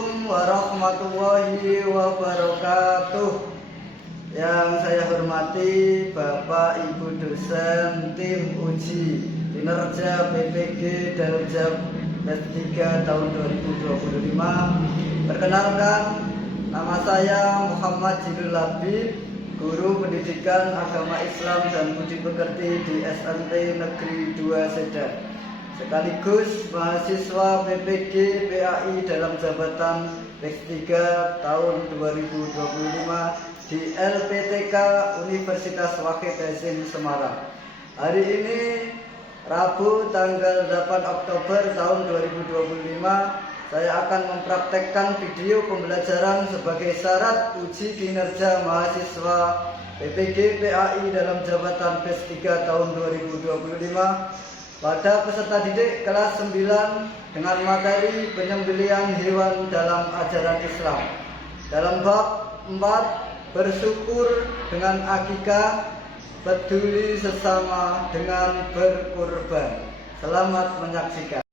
Assalamualaikum warahmatullahi wabarakatuh. Yang saya hormati Bapak Ibu dosen tim uji kinerja PPG Daljab S3 tahun 2025. Perkenalkan, nama saya Muhammad Jilul Labib, Guru Pendidikan Agama Islam dan Budi Pekerti di SMP Negeri 2 Sedan, sekaligus mahasiswa PPG PAI dalam jabatan S3 tahun 2025 di LPTK Universitas Wahid Hasim Semarang. Hari ini Rabu tanggal 8 Oktober tahun 2025, saya akan mempraktekkan video pembelajaran sebagai syarat uji kinerja mahasiswa PPG PAI dalam jabatan S3 tahun 2025 pada peserta didik kelas 9 dengan materi penyembelihan hewan dalam ajaran Islam. Dalam bab 4, bersyukur dengan akikah, peduli sesama dengan berkurban. Selamat menyaksikan.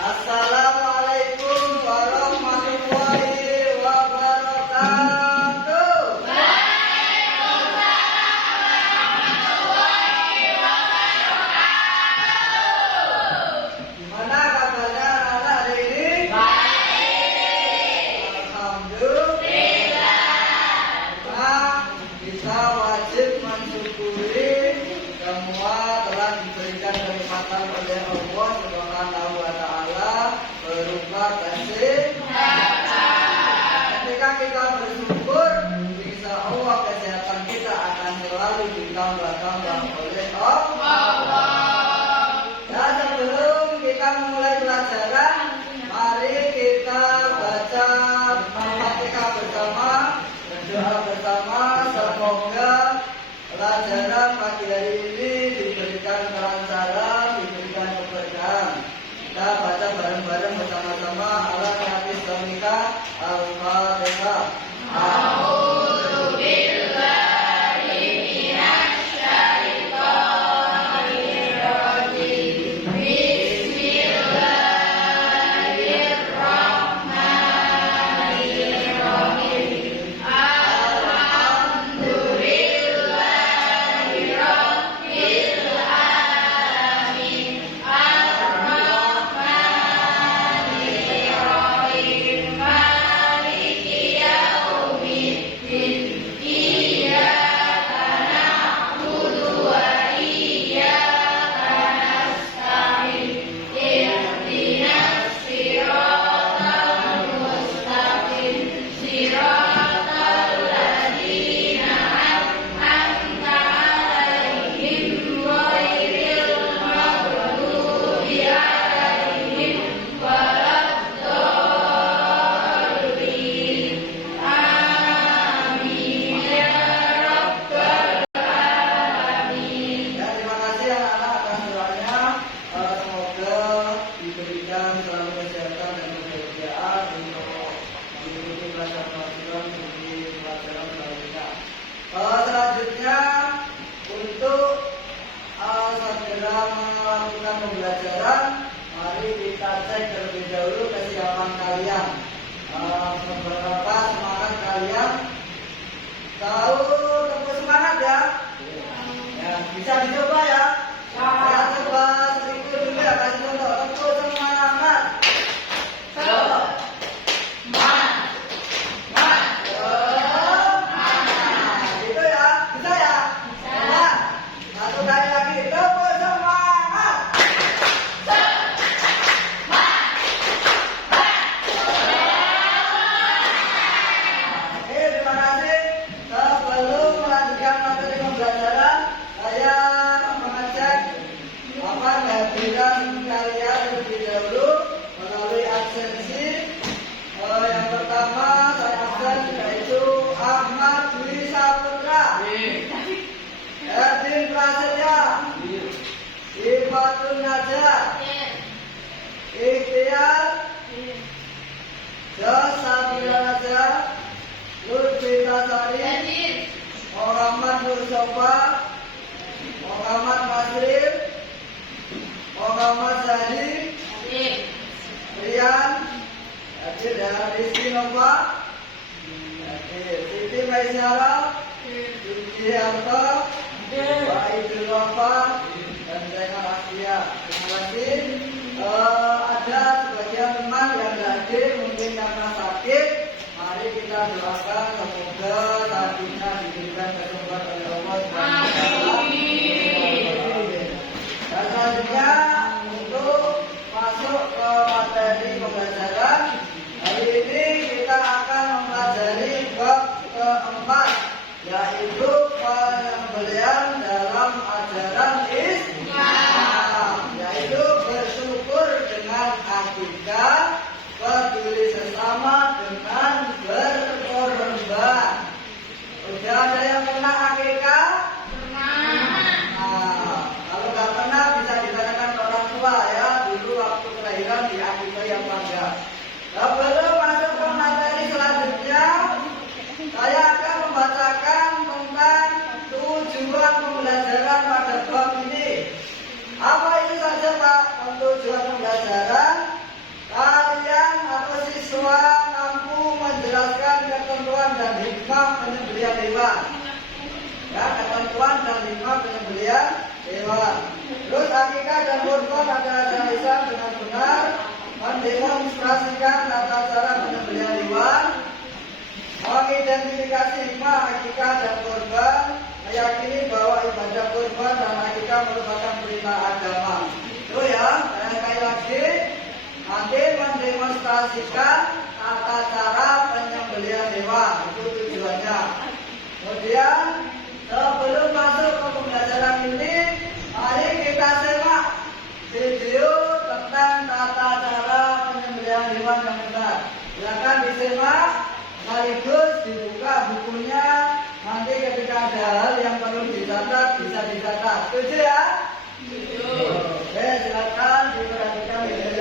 Assalamualaikum warahmatullahi wabarakatuh. Gimana kabarnya anak-anak hari ini? Baik. Alhamdulillah. Kita wajib mensyukuri semua telah diberikan kenikmatan oleh Allah Subhanahu wa Ta'ala berupa kesehatan. Ketika kita bersyukur, insya Allah kesehatan kita akan selalu ditambah-tambah oleh Allah. Dan sebelum kita mulai pelajaran, mari kita baca Al-Fatihah bersama, berdoa bersama. Semoga pelajaran pagi hari ini diberikan kelancaran, diberikan keberkahan. Kita baca bareng-bareng bersama-sama Al-Fatihah Islamika Al-Fatihah. Selanjutnya untuk segera melakukan pembelajaran, mari kita cek terlebih dahulu kesiapan kalian. Seberapa semangat kalian? Tahu tepuk semangat ya? Ya, bisa dicoba ya? Ya, coba seribu dulu ya, kasih contoh. Tepuk semangat. Sifatun Najah, Ikhtiar, Jos Sabila Najah, Lutfi Tasari, Muhammad Nur Sofa, Muhammad Masrif, Muhammad Sadi, Rian, hadir dan Rizky Nova, hadir Siti Maisyara, Siti Harto, Pak Idul Wafa, dan Zainal Asia. Terima kasih. Ada sebagian teman yang hadir mungkin karena sakit. Mari kita doakan semoga sakitnya diberikan kesembuhan oleh Allah Subhanahu wa Ta'ala. Dan selanjutnya untuk masuk ke materi pembelajaran hari ini kita akan mempelajari bab keempat, yaitu penyembelihan dalam ajaran Islam, yaitu bersyukur dengan akikah, peduli sesama dengan berkorban. Sudah ada yang pernah akikah? Kalau nggak pernah bisa ditanyakan ke orang tua ya, dulu waktu kelahiran di akikah yang bangga. Sebelum masuk ke materi selanjutnya, saya akan membacakan tentang tujuan pembelajaran pada bab ini. Apa itu saja Pak tujuan pembelajaran? Kalian atau siswa mampu menjelaskan ketentuan dan hikmah penyembelihan hewan. Ya, ketentuan dan hikmah penyembelihan hewan. Terus akikah dan kurban adalah cara Islam dengan benar mendemonstrasikan tata cara penyembelihan hewan, mengidentifikasi hikmah akikah dan kurban, meyakini bahwa ibadah kurban dan akikah merupakan perintah agama. Itu ya, sekali lagi nanti mendemonstrasikan tata cara penyembelihan hewan, itu tujuannya. Kemudian sebelum masuk ke pembelajaran ini, mari kita simak video tentang tata cara penyembelihan hewan yang benar. Silakan disimak, sekaligus dibuka bukunya. Nanti ketika ada hal yang perlu dicatat, bisa dicatat. Setuju ya? Setuju. Oke, silakan diperhatikan videonya.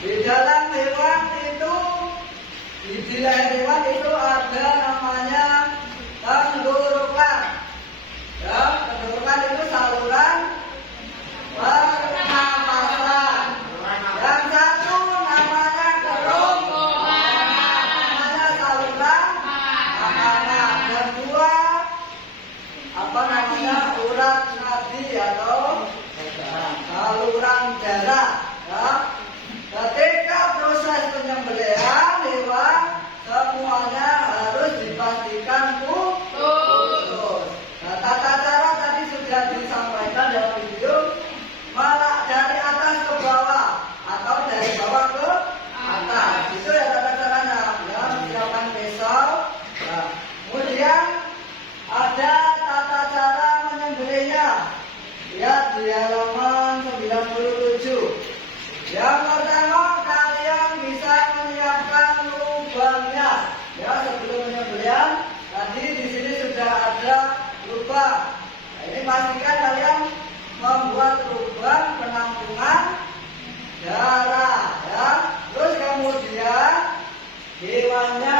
Di dalam hewan itu, di leher hewan itu ada namanya tenggorokan. Ya, tenggorokan itu saluran pernapasan. Yang satu namanya kerongkongan, namanya saluran makanan. Yang dua urat nadi atau saluran darah. Ya. Ketika proses penyembelihan hewan semuanya harus dipastikan ada lubang. Nah, ini pastikan kalian membuat lubang penampungan darah ya. Terus kemudian hewannya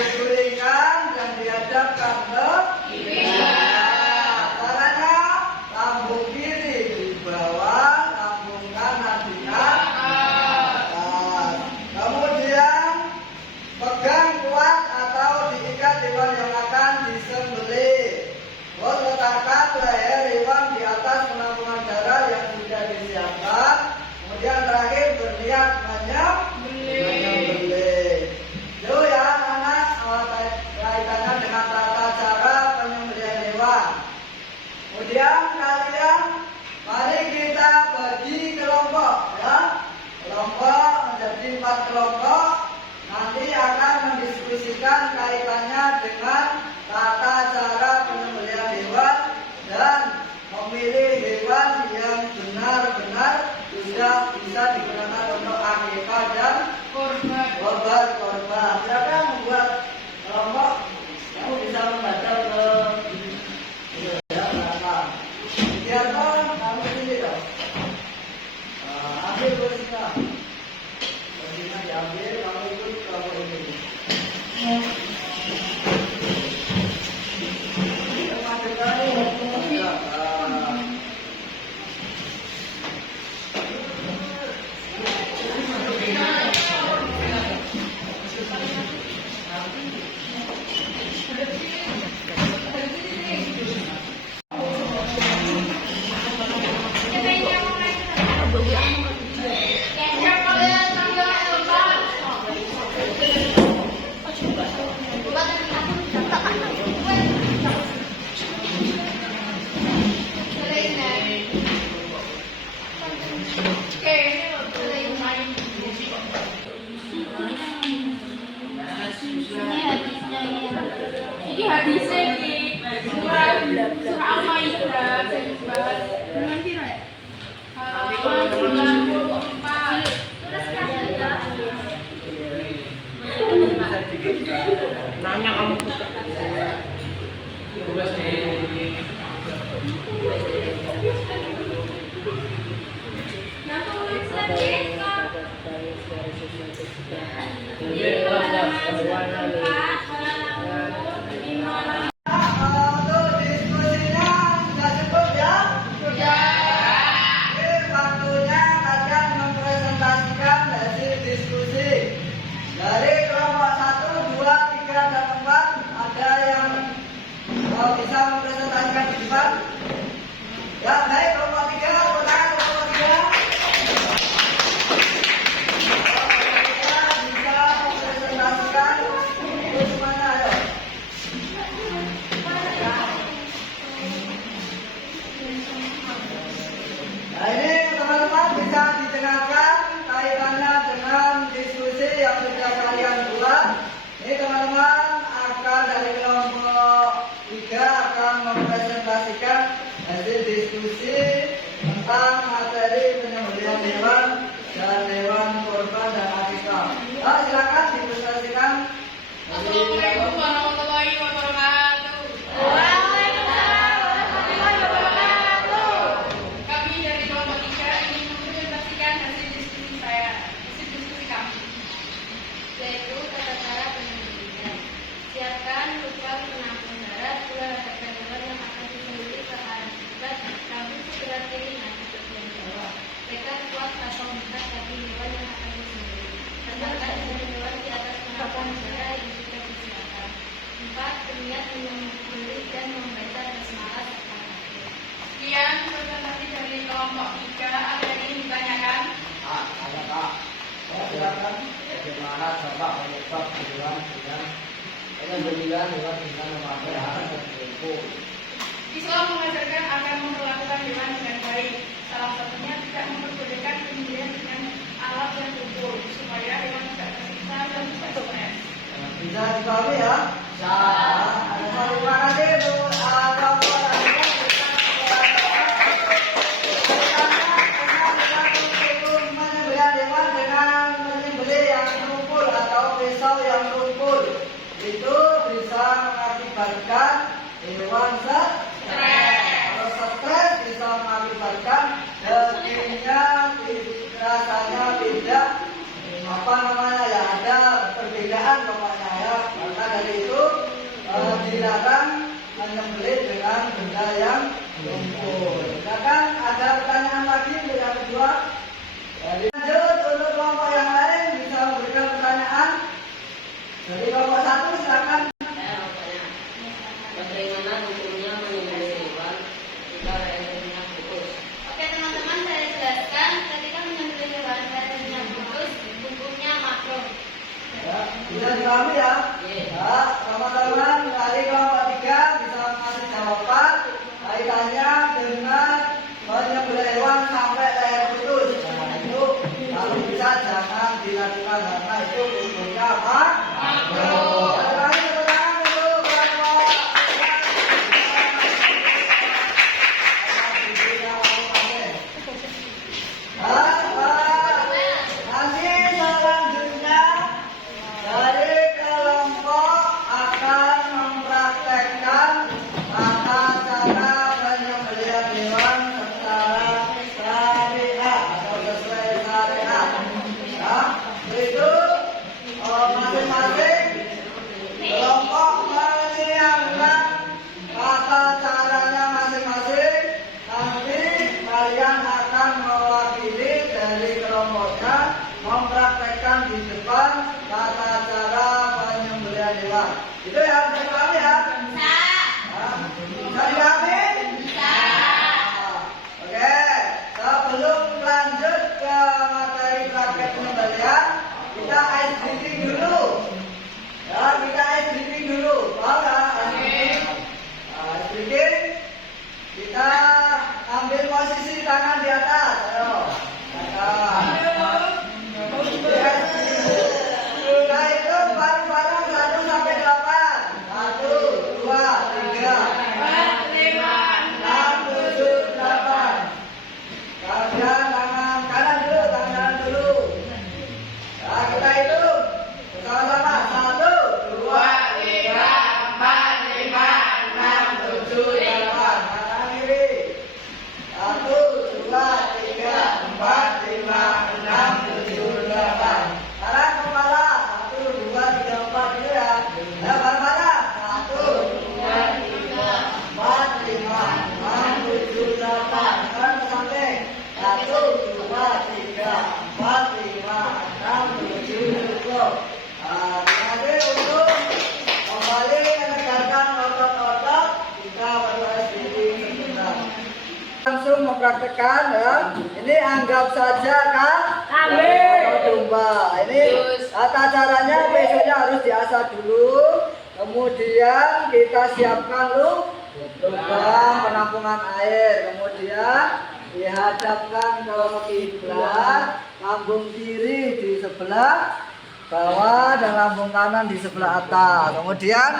digulingkan dan dihadapkan ke kiblat. Caranya lambung kiri di bawah, lambung kanan di atas. Kemudian pegang kuat atau diikat hewan yang akan disembelih. Terus letakkan leher hewan di atas penampungan darah yang sudah disiapkan. Kemudian terakhir berniat menyembelih. Itu ya anak kaitannya dengan tata cara penyembelihan hewan. Kemudian kalian mari kita bagi kelompok ya. Kelompok menjadi 4 kelompok. Nanti akan mendiskusikan kaitannya dengan tata cara penyembelihan hewan dan memilih hewan yang benar-benar sudah bisa digunakan untuk akikah dan korban. Siapa membuat kelompok? Kamu bisa membaca ke ya berapa? Biarto, kamu sini dong. Ambil kursinya. Kursinya diambil, kamu ikut kelompok ini. Ini hadisnya ini surah Al-Maidah dengan kira ya? Halaman 94. Nanya kamu. Nah, tulis lagi. Untuk diskusinya sudah cukup ya? Ini waktunya kalian mempresentasikan hasil diskusi. Dari kelompok 1, 2, 3, dan 4 ada yang bisa mempresentasikan di depan? Ya, baik kelompok 3, silakan kelompok 3. Bisa mempresentasikan itu semuanya, ayo. Nah ini teman-teman bisa didengarkan kaitannya dengan diskusi yang sudah kalian buat. Ini teman-teman akan dari kelompok 3 akan mempresentasikan hasil diskusi tentang materi penyembelihan hewan dan hewan korban dan akikah. Nah, silakan dipresentasikan. Assalamualaikum warahmatullahi wabarakatuh. Kami dari kelompok 3 ingin mempresentasikan hasil diskusi kami, yaitu tata cara penyembelihan. Siapkan lubang penampung darah, pula hadapkan hewan yang akan disembelih ke arah kiblat, rambut sebelah kiri nanti bagian bawah. Tekan kuat atau minta kaki hewan yang akan disembelih. Letakkan leher hewan di atas penampung darah yang sudah disiapkan. 4. Berniat menyembelih dan membaca basmalah serta takbir. sekian presentasi dari kelompok 3. Ada yang ingin ditanyakan? Ada Pak. Silakan. Bagaimana Bapak menyebab hewan dengan penyembelihan hewan dengan memakai alat dan tumpul? Islam mengajarkan agar memperlakukan hewan dengan baik. Salah satunya tidak memperbolehkan penyembelihan dengan alat yang tumpul supaya hewan tidak tersiksa dan tidak stres. Bisa dipahami ya? Bisa. Terima kasih untuk menyembelih hewan dengan menyembelih yang tumpul atau pisau yang tumpul. Itu bisa mengakibatkan hewan stres. Kalau stres bisa mengakibatkan dagingnya rasanya tidak ada perbedaan pokoknya ya. Maka dari itu dilarang menyembelih dengan benda yang tumpul. Silakan ada pertanyaan lagi untuk yang kedua. Jadi lanjut untuk kelompok yang lain bisa memberikan pertanyaan. Dari kelompok satu silakan. Bagaimana hukumnya menyembelih hewan jika lehernya putus? Oke teman-teman, saya jelaskan. Ketika menyembelih hewan lehernya putus, hukumnya makruh. Ya, bisa dipahami ya? Ya, teman-teman dari kelompok 3 bisa mengasih jawaban kaitannya dengan menyembelih hewan sampai leher putus. Nah, itu kalau bisa jangan dilakukan karena itu hukumnya makruh. Nanti selanjutnya dari kelompok akan mempraktekkan tata cara penyembelihan hewan secara syariat atau sesuai syariat. Ya, itu masing-masing kelompok menyiapkan tata caranya masing-masing. Nanti kalian akan mewakili dari kelompoknya mempraktekkan di depan tata cara penyembelihan hewan. Itu yang bisa dipahami ya? Bisa dipahami? Oke, sebelum lanjut ke materi praktek penyembelihan, kita ice breathing dulu. Ya, kita ice breathing dulu. Paham ya? Ice breathing. Kita ambil posisi tangan di atas. Ayo. Kita hitung bareng-bareng 1 sampai 8. 1, 2, 3, 4, 5, 6, 7, 8. Kemudian tangan kanan dulu, tangan kanan dulu. Nah, kita hitung bersama-sama. 1, 2, 3, 4, 5, 6, 7, 8. Kanan kiri. 1, 2, 3, 4, 5, 6, 7, 8. Sekarang kepala. 1, 2, 3, 4 gitu ya. Ya, bareng-bareng. 1, 2, 3, 4, 5, 6, 7, 8. Sekarang ke samping. 1, 2, 3, 4, 5, 6, 7, 10. Nah, terima kasih untuk kembali menegakkan otot-otot. Kita berdoa sedikit sebentar. Langsung mempraktekkan ya. Ini anggap saja kan domba. Ini tata caranya besoknya harus diasah dulu. Kemudian kita siapkan lubang penampungan air. Kemudian dihadapkan ke kiblat, lambung kiri di sebelah bawah dan lambung kanan di sebelah atas. Kemudian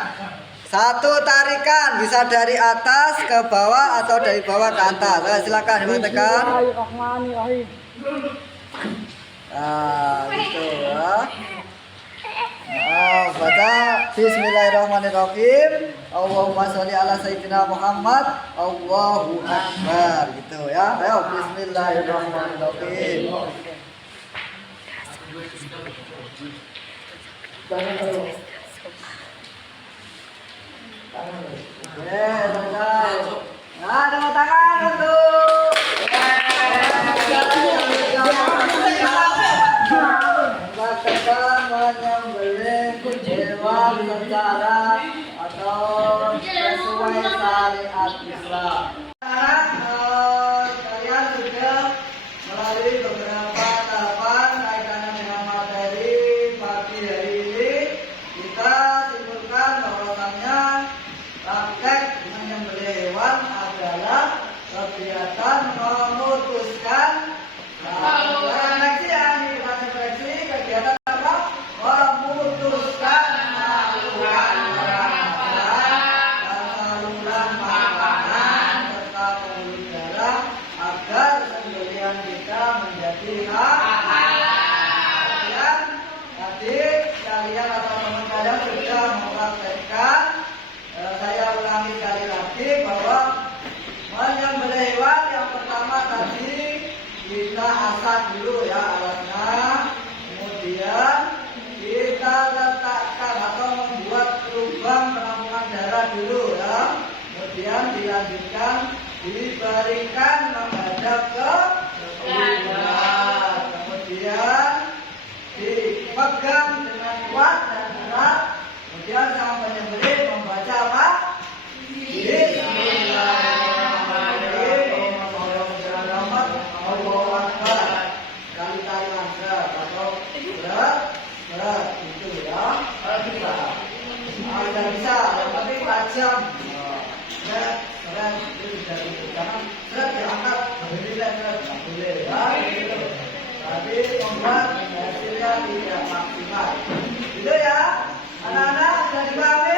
satu tarikan, bisa dari atas ke bawah atau dari bawah ke atas. Nah, silakan dipraktekkan. Nah, gitu ya. Nah, baca Bismillahirrahmanirrahim. Allahumma sholli ala sayyidina Muhammad. Allahu Akbar. Gitu ya. Ayo Bismillahirrahmanirrahim. Nah, tepuk tangan untuk mempraktekkan menyembelih hewan secara atau sesuai syariat Islam. Sekarang kalian sudah melalui beberapa tahapan kaitannya dengan materi pagi hari ini. Kita simpulkan bahwasannya praktek menyembelih hewan adalah kegiatan memutuskan refleksi ya, ini bukan refleksi, kegiatan apa? Memutuskan melakukan pernapasan dan saluran makanan berdarah dulu ya. Kemudian dilanjutkan diberikan menghadap ke kiblat. Kemudian dipegang dengan kuat dan erat. Kemudian sang penyembelih membaca apa? Bismillahirrahmanirrahim. Allahu Akbar. Kali-kali mantra atau berat itu ya. Bisa. Tidak bisa, yang penting tajam. Berat itu sudah gitu. Jangan berat diangkat, berdiri berat nggak boleh ya. Tapi membuat hasilnya tidak maksimal. Gitu ya, anak-anak sudah dipahami?